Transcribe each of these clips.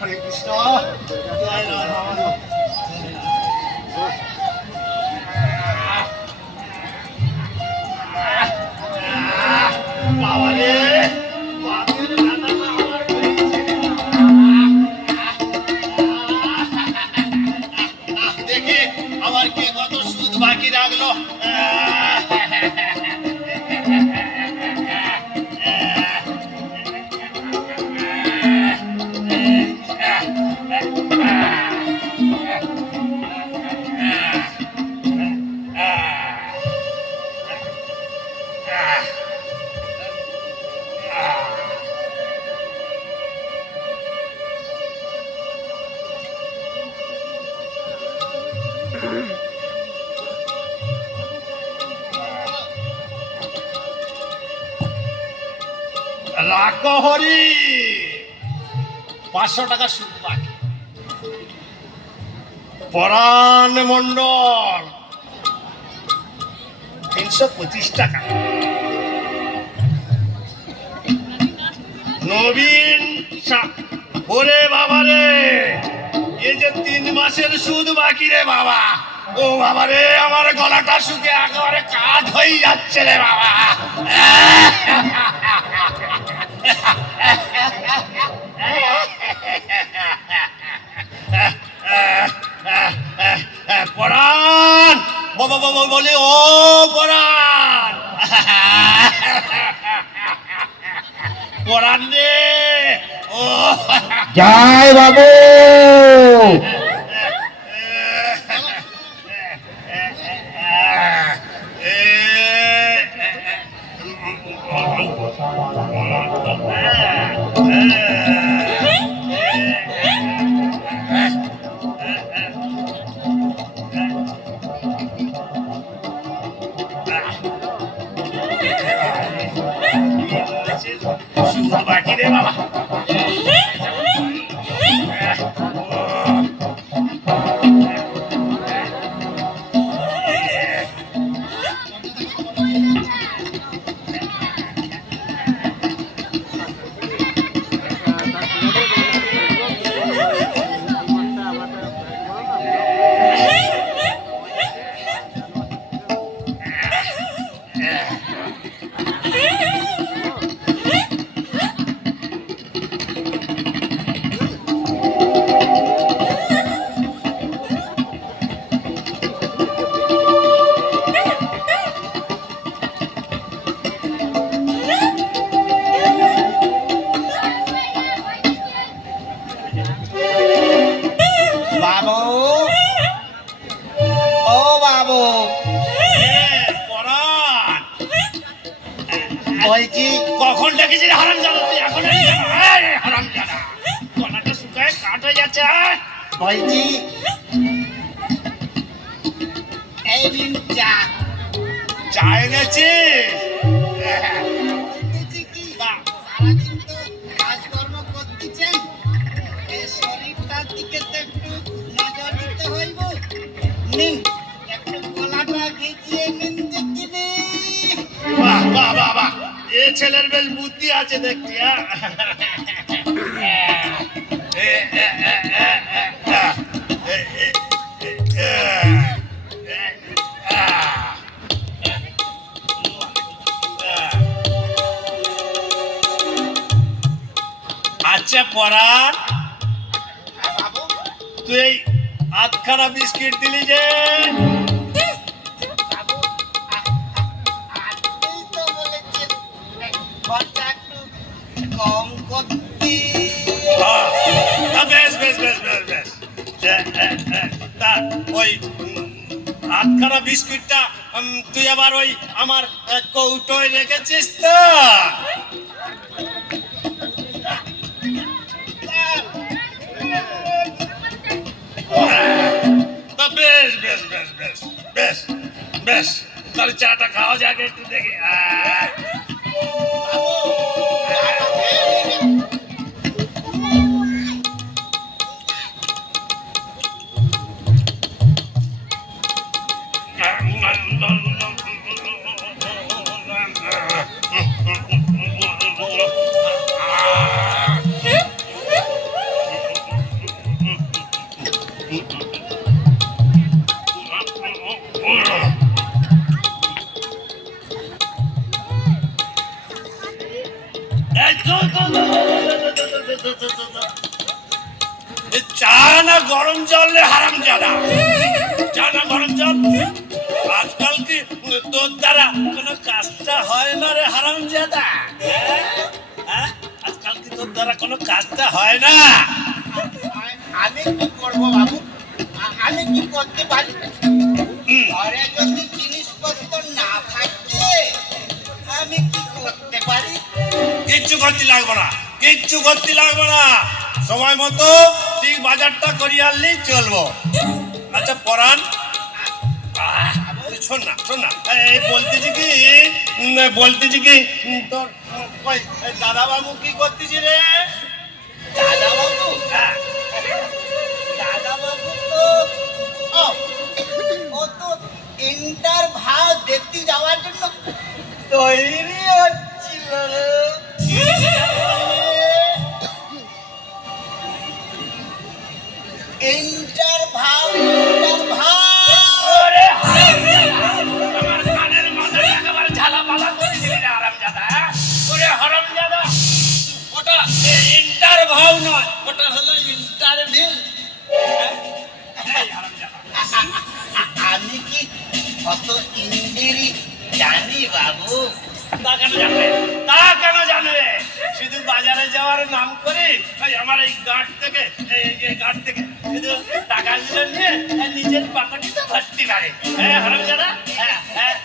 হরে কৃষ্ণ জয় রাধা বাবা রে দেখি আবার কে কত সুদ বাকি রাখলো। রাখো হরি 500 টাকা সুদ বাকি। পরাণ মন্ডল 325 টাকা। নবীন ওরে বাবা রে এই যে 3 মাসের সুদ বাকি রে বাবা। ও বাবা রে আমার গলাটা শুকে একেবারে কাঠ হয়ে যাচ্ছে রে বাবা। পরাণ বাবা বাবা বলে ও পরাণ পরাণ রে ও জয় বাবু। বাকি রে বাবা। কখন ডেকেছি হারাম জানা তুই এখন হারাম জানা গলাটা শুকায় কাঠ হয়ে যাচ্ছে। বলছি এই দিন চা চা এনেছি। সারাদিন তো কাজকর্ম করতেছেন, এই শরীরটার দিকে তো একটু নজর দিতে হইব। নিন একটু গলাটা ভিজিয়ে নিন দেখিনি। বাহ বাহ বাহ বাহ এ ছেলের বেশ বুদ্ধি আছে দেখছি। আচ্ছা পরাণ তুই আধখানা বিস্কিট দিলি যে বেশ বেশ বেশ বেশ বেশ তা ওই আধখানা বিস্কিটটা তুই আবার ওই আমার কৌটোয় রেখেছিস তো? বেশ বেশ বেশ বেশ বেশ বেশ তাহলে চাটা খাওয়া যাক একটু দেখে। চা না গরম জল রে হারামজাদা? চা না গরম জল? আজকাল কি তোর দ্বারা কোনো কাজটা হয় না রে হারামজাদা? হ্যাঁ? আজকাল কি তোর দ্বারা কোনো কাজটা হয় না? আমি কি করবো বাবু? আমি কি করতে পারি? ঘরে যদি জিনিসপত্র না থাকে আমি কি করতে পারি? কিচ্ছু করতে লাগবে না, কিচ্ছু করতে লাগবে না। সময় মতো ঠিক বাজারটা করিয়ে আনলেই চলবো। আচ্ছা পরান, শোন না শোন না, এই বলতেছি কি তোর ওই দাদা বাবু কি করতেছি রে? দাদা বাবু, হ্যাঁ, দাদা বাবু তো ও তো ইন্টার ভাও দেখতে যাওয়ার জন্য তৈরি হচ্ছিল রে। ইন্টার ভাও ওরে হারামজাদা, আমার কানের মাথায় একেবারে ঝালাপালা করে দিলি রে হারামজাদা, হ্যাঁ? ওরে হারামজাদা, ওটা ইন্টারভাউ নয়, ওটা হলো ইন্টারভিউ। আমি কি অত ইংরেজি জানি বাবু? তা কেন জানবে? তা কেন জানবে? শুধু বাজারে যাওয়ার নাম করে ওই আমার এই গার্ড থেকে এই গার্ড থেকে শুধু টাকাগুলো নিয়ে নিজের পকেটে ভর্তি করে। হ্যাঁ হারামজাদা, হ্যাঁ হ্যাঁ।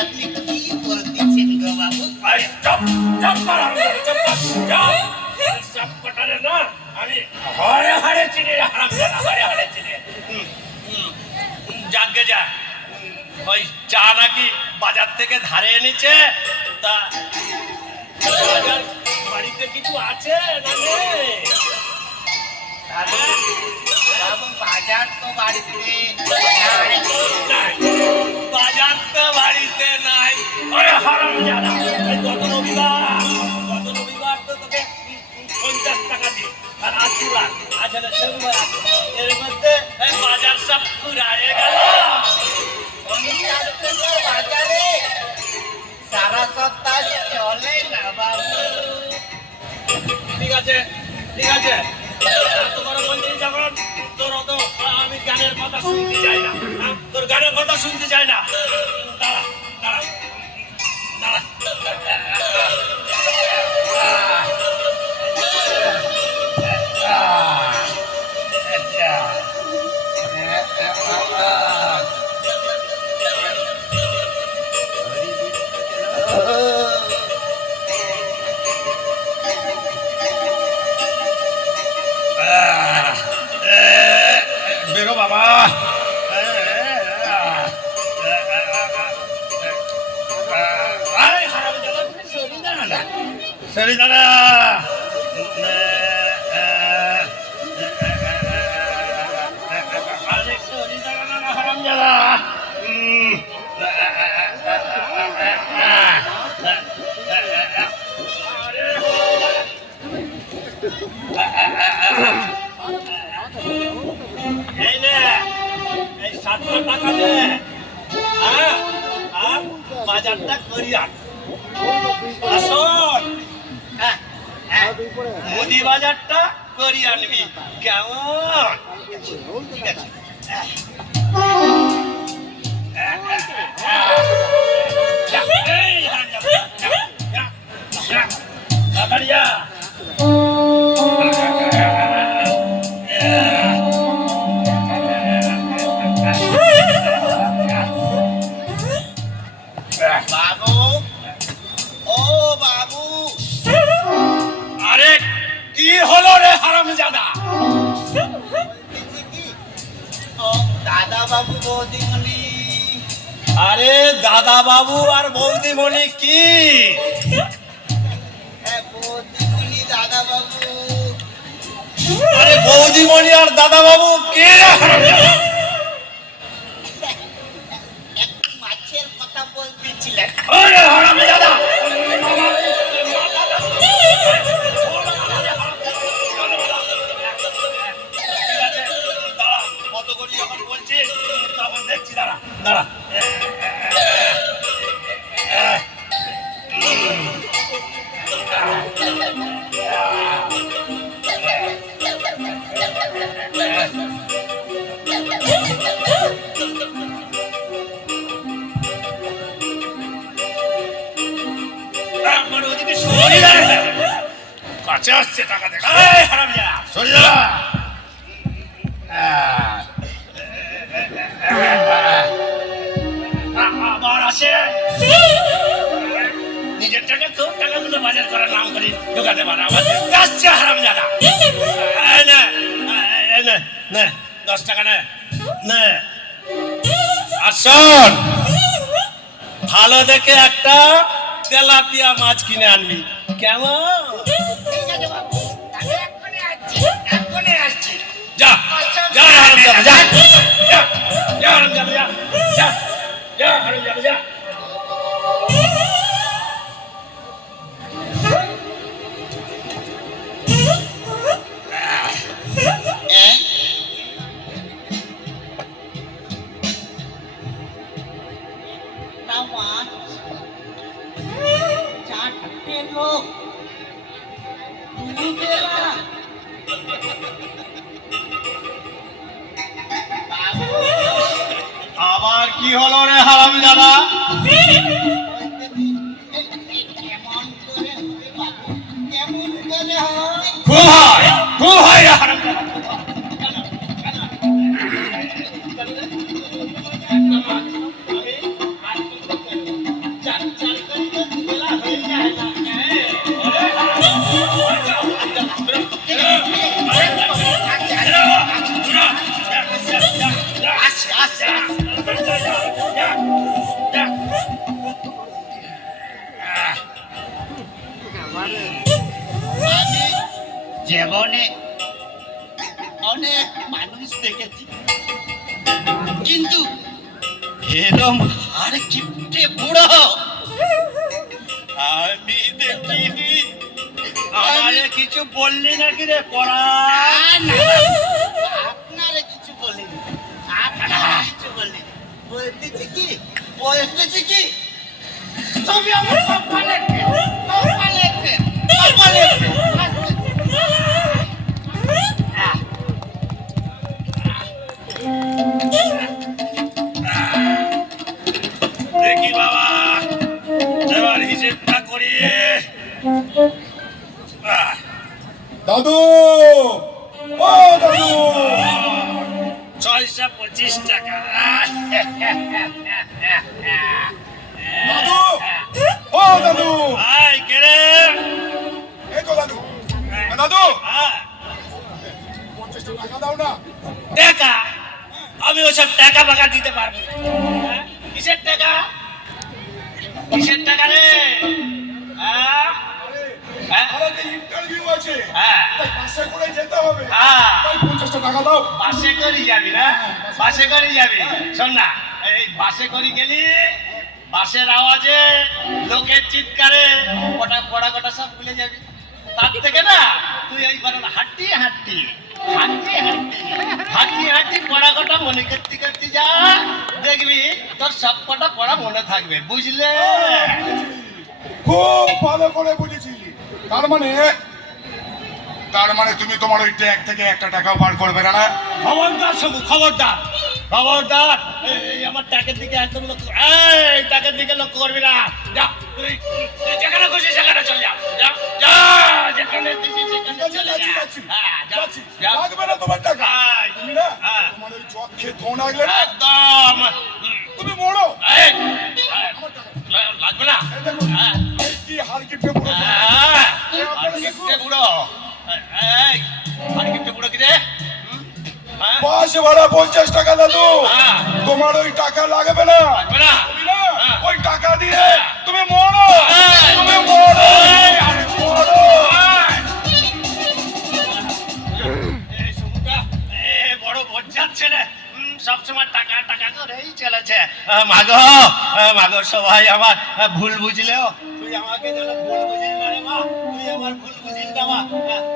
আপনি কি বলতেছেন গো বাবু? আরে চুপ চুপ কর হারামজাদা, চুপ কর, চুপ। সব কটারে না আমি হরে হরে চিনি রে হারামজাদা, হরে হরে চিনি। যাকে যা, ওই চা নাকি বাজার থেকে ধারে এনেছে, তা বাজার বাড়িতে কিছু আছে না নেই? বাবু, বাবু বাজার তো বাড়িতে নাই, বাজার তো বাড়িতে নাই। ওরে হারামজাদা, এই গত রবিবার তো তোকে 50 টাকা দিই, আর আজ শুক্রবার, আজ হলো সোমবার, এর মধ্যে এই বাজার সব ফুরায়ে গেল। বাজারে সারা সপ্তাহ চলে না বাবু। ঠিক আছে ঠিক আছে, এত বড় বলছিস যখন, তোর অত আমি গানের কথা শুনতে চাই না, হ্যাঁ? তোর গানের কথা শুনতে চাই না। দাঁড়া দাঁড়া দাঁড়া, বেরো বাবা। সরি দাদা, হারামজাদা, এই নে, এই 700 টাকা দে, হ্যাঁ, আর বাজারটা করি আন। আসুন, মুদি বাজারটা করি আনবি, কেমন? ঠিক আছে। এই হারামজাদা, তাড়াতাড়ি যা। বাবু, ও বাবু, আরে কি হলো রে হারামজাদা? বলতেছি কি, ও দাদা বাবু বৌদিমণি, আরে দাদা বাবু আর বৌদিমণি কি? বৌদিমণি দাদা বাবু, আরে বৌদিমণি আর দাদা বাবু কে রে হারামজাদা? একটু মাছের কথা বলতেছিলেন। আরে হারামজাদা, দাঁড়া, কত করে যখন বলছিস তখন দেখছি, দাঁড়া দাঁড়া। একবার ওদিকে সরি কাছে আসছে টাকা দেখা হারামজাদা সরি দাঁড়া আবার আসে নিজের টাকা তো টাকাগুলো বাজার করার নাম করে ঢোকাতে পারে আবার আসছে হারামজাদা না 10 টাকা না না আসুন ভালো দেখে একটা তেলাপিয়া মাছ কিনে আনবি কেমন ঠিক আছে বাবু তাহলে এক্ষুনি আসছি যা যা হারামজাদা যা যা যা হারামজাদা যা যা যা হারামজাদা যা চারটে লোক দুবেলা আবার কি হলো রে হারামজাদা কেমন করে হবে বাবু কেমন করে হয় খুব হয় রে হারামজাদা আমি জীবনে অনেক মানুষ দেখেছি কিন্তু এরম আর কিপটে বুড়ো আমি দেখিনি আমারে কিছু বললি নাকি রে পড়া আপনারে কিছু বলিনি আপনারে কিছু বলিনি বলতেছি কি তুমি আমার কপালে দেখি বাবা এবার হিসেবটা করি দাদু ও দাদু 625 টাকা দাদু ও দাদু আই কে রে এই তো দাদু দাদু হ্যাঁ, 50 টাকা দাও না টাকা আমি ওসব টাকা ফাকা দিতে পারবো না। হ্যাঁ? কিসের টাকা রে হ্যাঁ? হ্যাঁ? আরে ইন্টারভিউ আছে হ্যাঁ। তাই বাসে করে যেতে হবে হ্যাঁ। তাই 50 টাকা দাও বাসে করে যাবি না বাসে করে যাবি শোন না এই বাসে করে গেলি বাসের আওয়াজে লোকের চিৎকারে পড়া কটা সব ভুলে যাবি তার থেকে না তুই এইবার হাঁটি পড়া কটা মনে করতে যা দেখবি তোর সব কটা পড়া মনে থাকবে বুঝলে খুব ভালো করে বুঝেছি তার মানে তুমি তোমার ওই ট্যাগ থেকে 1 টাকাও বার করবে না না খবরদার সবু খবরদার এই আমার টাকের দিকে একদম লক্ষ্য এই টাকের দিকে লক্ষ্য করবি না যা তুই যেখানে খুশি সেখানে চল যা যেখানে খুশি সেখানে চলে যা হ্যাঁ, যা, যা। লাগবে না তোমার টাকা এই, তুমি না হ্যাঁ। তোমার ওই চোখ খেয়ে ধোন লাগলে না একদম তুমি মরো এই, আমার টাকা লাগবে না এই দেখো হ্যাঁ। এই কি হার কিপটে পুরো হ্যাঁ, আর কিপটে বুড়ো এই আর কিপটে বুড়ো কি রে হ্যাঁ বাস ভাড়া 50 টাকা দাদু হ্যাঁ। তোমার ওই টাকা লাগবে না লাগবে না তুমি না হ্যাঁ। ওই টাকা দিয়ে তুমি মরো হ্যাঁ। তুমি মরো এই, মরো এই সুমুটা, বড় বজ্জাত ছেলে সবসময় টাকা টাকা করেই চলেছে মাগো সবাই আমার ভুল বুঝলেও তুই আমাকে যেন ভুল বুঝিস না রে মা তুই আমার ভুল বুঝিস না মা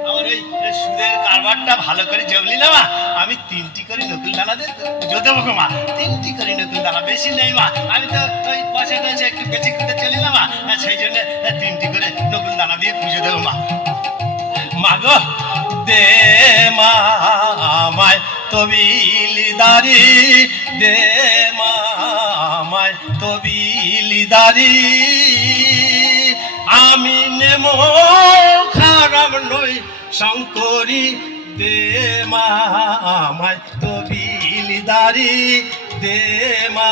আমার এই সুদের কারবারটা ভালো করে জমলি না মা আমি 3টি করে নকুল দানা দিয়ে পুজো দেবো গো মা 3টি করে নকুল দানা বেশি নেই মা আমি তো ওই পয়সা টয়সা একটু বেশি করে চলি না মা সেই জন্য 3টি করে নকুল দানা দিয়ে পুজো দেবো মা মাগো দে মা আমায় তবিলিদারি দে মা আমায় তবিলিদারি আমি নেমো খারাপ নই শঙ্করী দে মা আমায় তবিলদারি দে মা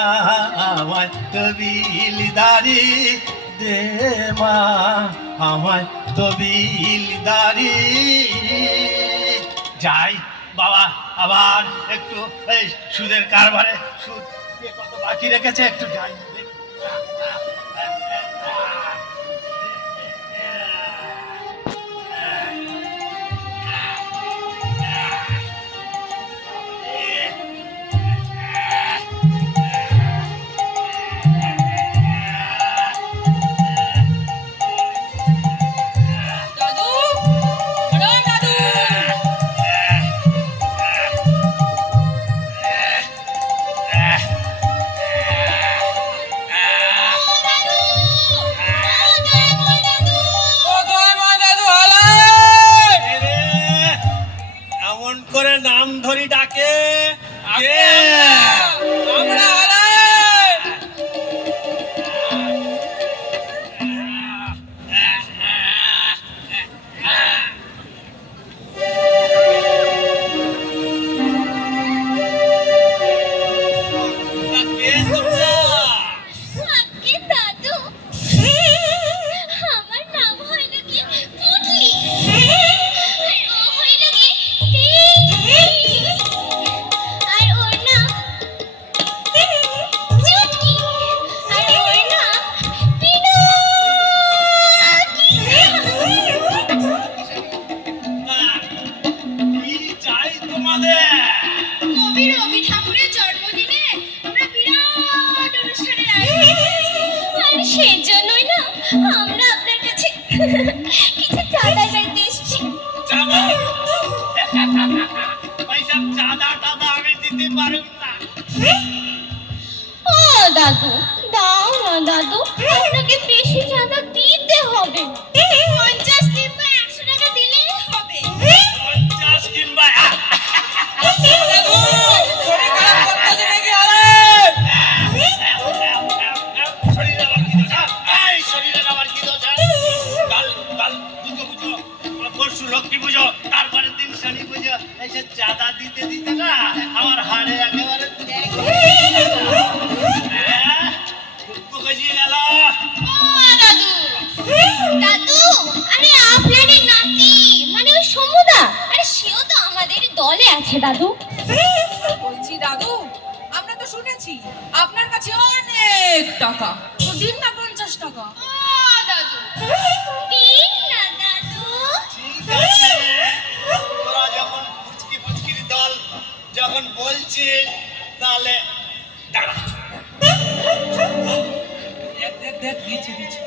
আমায় তবিলদারি দে মা আমায় তবিলদারি। যাই বাবা, আবার একটু এই সুদের কারবারে সুদ কে কত বাকি রেখেছে একটু যাই দেখি। দাদু, ওরে দাদু, ও দয়াময় দাদু হালাই! এরে, এমন করে নাম ধরি ডাকে কে? আমরা হালাই! তা কে তোমরা? আগে দাদু, আমার নাম হইল কি পুটলি, আর ও হইল কি টিকলি, আর ওর নাম চুটকি, আর ওর নাম কি চাই তোমাদের? কবি রবি ঠাকুরের জন্মদিনে আমরা বিরাট অনুষ্ঠানের আয়োজন করেছি। আর সেজন্যই না আমরা আপনার কাছে কিছু চাঁদা চাইতে এসেছি। চাঁদা? ওইসব চাঁদা টাদা আমি দিতে পারব না। ও দাদু, দাও না দাদু, আপনাকে বেশি চাঁদা দিতে হবে না। 50 কিংবা 100 টাকা দিলেই হবে। 50 কিংবা দাদু, শরীর খারাপ করতেছে নাকি হালাই? শরীরে আবার কি দোষ? এই শরীরে আবার কি দোষ? কাল কাল দুর্গা পুজো, পরশু লক্ষ্মী পুজো, তারপরে দিন শনি পুজো, এসে চাঁদা দিতে দিতে না আমার হাড়ে একেবারে গজিয়ে গেল। ও দাদু, দাদু, আরে আপনারই নাতি মানে ওই সমুদা, আরে সেও তো আমাদের দলে আছে দাদু। বলছি দাদু, আমরা তো শুনেছি আপনার কাছে অনেক টাকা, তো দিন না 50 টাকা। ও দাদু, দিন না দাদু। ঠিক আছে, তোরা যখন পুচকি পুচকির দল যখন বলছিস তাহলে দাঁড়া। দেখ দেখ দেখ, দিচ্ছে দিচ্ছে।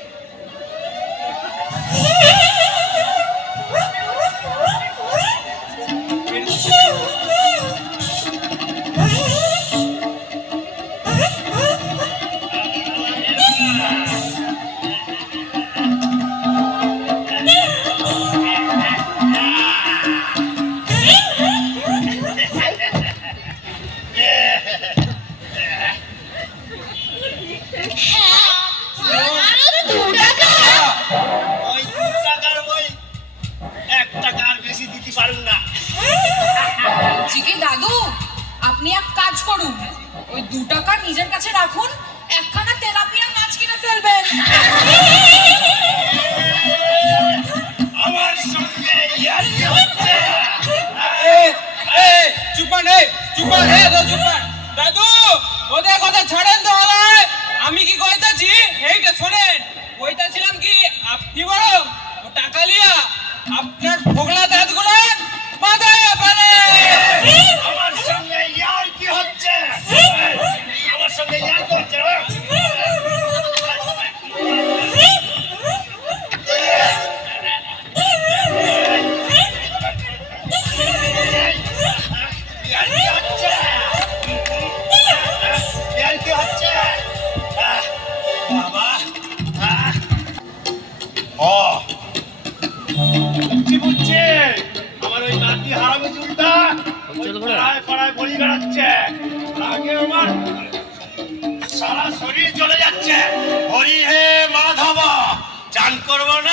হ্যাঁ, আরো 2 টাকা। ওই 2 টাকার বই 1 টাকা আর বেশি দিতে পারুন না। বলছি কি দাদু, আপনি এক কাজ করুন, ওই 2 টাকা নিজের কাছে রাখুন, একখানা তেলাপিয়া মাছ কিনে ফেলবেন। আমার সঙ্গে ইয়ার্কি হচ্ছে। দাদু, ওদের কথা ছাড়েন তো হালাই। আমি কি কইতাছি এইটা শোনেন। কইতাছিলাম কি আপনি বরং ও টাকা লিয়া আপনার ভোগলা দাঁতগুলো মাথায় ফেলে। আমার সঙ্গে ইয়ার্কি হচ্ছে। আমার সঙ্গে ইয়ার্কি হচ্ছে। ইয়ার্কি হচ্ছে। ইয়ার্কি হচ্ছে। বাবা, ও বুঝছি বুঝছি, আমার ওই নাতি হারামি চুলটা পাড়ায় পাড়ায় বলি বেড়াচ্ছে। আগে আমার সারা শরীর চলে যাচ্ছে। হরি হে মাধব, চান করবো না